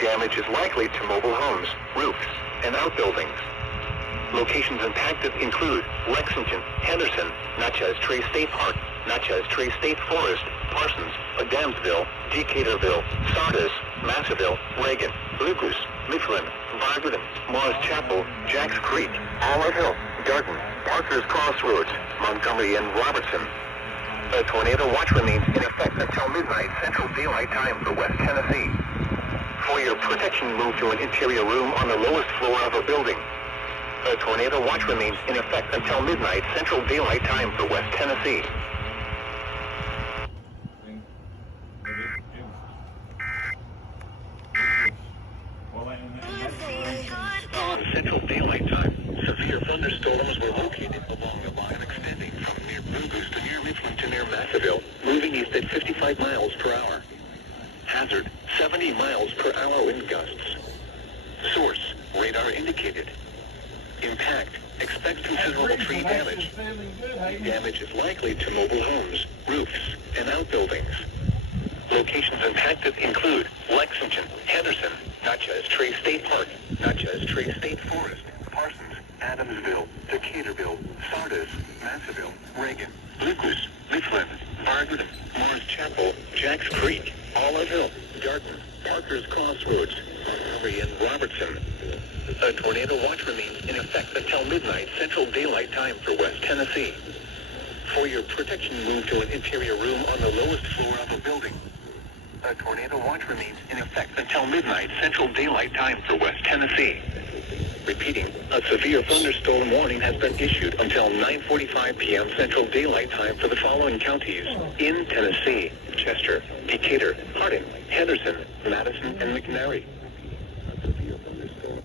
Damage is likely to mobile homes, roofs, and outbuildings. Locations impacted include Lexington, Henderson, Natchez Trace State Park, Natchez Trace State Forest, Parsons, Adamsville, Decaturville, Sardis, Massaville, Reagan, Blue Goose, Mifflin, Barberton, Morris Chapel, Jacks Creek, Olive Hill, Garden, Parker's Crossroads, Montgomery, and Robertson. A tornado watch remains in effect until midnight Central Daylight Time for West Tennessee. For your protection, move to an interior room on the lowest floor of a building. A tornado watch remains in effect until midnight Central Daylight Time for West Tennessee. On Central Daylight Time, severe thunderstorms were located along a line extending from near Blue Goose to near Mifflin to near Massaville, moving east at 55 miles per hour. Hazard, 70 miles per hour wind gusts. Source, radar indicated. Impact, expect considerable tree damage. Damage is likely to mobile homes, roofs, and outbuildings. Locations impacted include Lexington, Henderson, Natchez Trace State Park, Natchez Trace State Forest, Parsons, Adamsville, Decaturville, Sardis, Massaville, Reagan, Blue Goose, Mifflin, Barberton, Morris Chapel, Jacks Creek, Olive Hill, Garden, Parker's Crossroads, Montgomery, and Robertson. A tornado watch remains in effect until midnight Central Daylight Time for West Tennessee. For your protection, move to an interior room on the lowest floor of a building. A tornado watch remains in effect until midnight Central Daylight Time for West Tennessee. Repeating, a severe thunderstorm warning has been issued until 9:45 p.m. Central Daylight Time for the following counties in Tennessee: Chester, Decatur, Hardin, Henderson, Madison, and McNairy. A severe thunderstorm